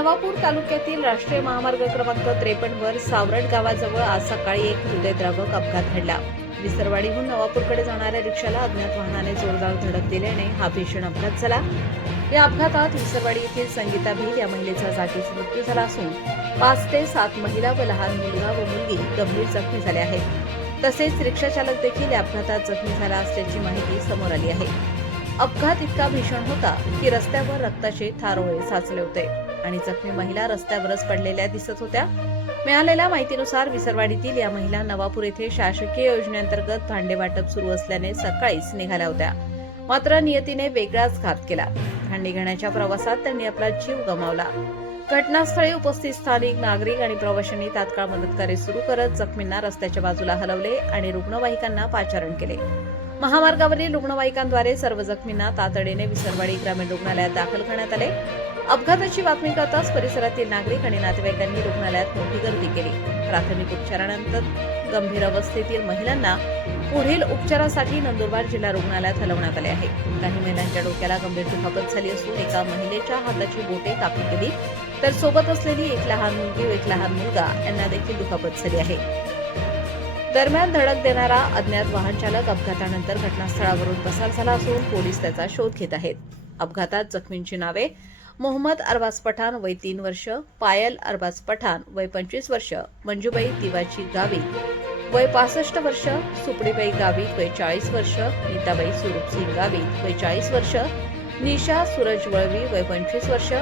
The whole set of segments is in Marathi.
नवापूर तालुक्यातील राष्ट्रीय महामार्ग क्रमांक 53 वर सावरट गावाजवळ आज सकाळी एक हृदयद्रावक अपघात घडला। विसरवाडीहून नवापूरकडे जाणाऱ्या रिक्षाला अज्ञात वाहनाने जोरदार धडक दिल्याने हा भीषण अपघात झाला। या अपघातात विसरवाडी येथील संगीता भील या महिलेचा जागीच मृत्यू झाला असून 5 ते 7 महिला व लहान मुलगा व मुलगी गंभीर जखमी झाले आहेत। तसेच रिक्षा चालक देखील या अपघातात जखमी झाला असल्याची माहिती समोर आली आहे। अपघात इतका भीषण होता की रस्त्यावर रक्ताचे थारोळे साचले होते आणि जखमी महिला रस्त्यावरच पडलेल्या दिसत होत्या। मिळालेल्या माहितीनुसार विसरवाडीतील या महिला नवापूर येथे शासकीय योजनेअंतर्गत भांडे वाटप सुरू असल्याने सकाळीच निघाल्या होत्या, मात्र नियतीने वेगळाच घात केला। भांडे घेण्याच्या प्रवासात त्यांनी आपला जीव गमावला। घटनास्थळी उपस्थित स्थानिक नागरिक आणि प्रवाशांनी तात्काळ मदतकार्य सुरू करत जखमींना रस्त्याच्या बाजूला हलवले आणि रुग्णवाहिकांना पाचारण केले। महामार्गावरील रुग्णवाहिकांद्वारे सर्व जखमींना तातडीने विसरवाडी ग्रामीण रुग्णालयात दाखल करण्यात आले। अपघाताची बातमी कळताच परिसरातील नागरिक आणि नातेवाईकांनी रुग्णालयात मोठी गर्दी केली। प्राथमिक उपचारानंतर गंभीर अवस्थेतील महिलांना पुढील उपचारासाठी नंदुरबार जिल्हा रुग्णालयात हलवण्यात आले आहे। काही महिलांच्या डोक्याला गंभीर दुखापत झाली असून एका महिलेच्या हाताची बोटे कापली गेली, तर सोबत असलेली एक लहान मुलगी व एक लहान मुलगा यांना देखील दुखापत झाली आहे। दरम्यान धडक देणारा अज्ञात वाहन चालक अपघातानंतर घटनास्थळावरून पसार झाला असून पोलीस त्याचा शोध घेत आहेत। अपघातात जखमींची नावे मोहम्मद अरबाज पठाण वय 3 वर्ष, पायल अरबाज पठाण वय 25 वर्ष, मंजुबाई दिवाची गावित वय 65 वर्ष, सुपडीबाई गावित वय 40 वर्ष, नीताबाई स्वरूप सिंग गावित वय 40 वर्ष, निशा सूरज वळवी वय 25 वर्ष,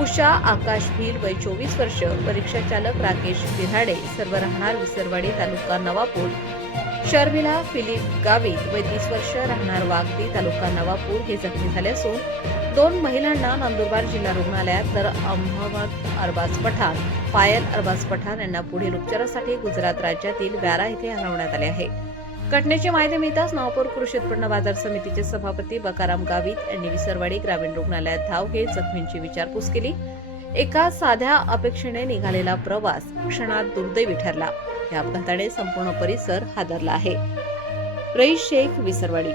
उषा आकाश भील वय 24 वर्ष, परीक्षा चालक राकेश बिराडे सर्व राहणार विसरवाडी तालुका नवापूर, शर्मिला फिलिप गावित वय 30 वर्ष राहणार वागदी तालुका नवापूर हे जखमी झाले असून 2 महिलांना नंदुरबार जिल्हा रुग्णालयात तर मोहम्मद अरबाज पठाण, पायल अरबाज पठाण यांना पुढील उपचारासाठी गुजरात राज्यातील व्यारा येथे हलवण्यात आले आहे। घटनेची माहिती मिळताच नवापूर कृषी उत्पन्न बाजार समितीचे सभापती बकाराम गावित यांनी विसरवाडी ग्रामीण रुग्णालयात धाव घेत जखमींची विचारपूस केली। एका साध्या अपेक्षेने निघालेला प्रवास क्षणात दुर्दैवी ठरला। या अपघाताने संपूर्ण परिसर हादरला आहे। रईस शेख, विसरवाडी।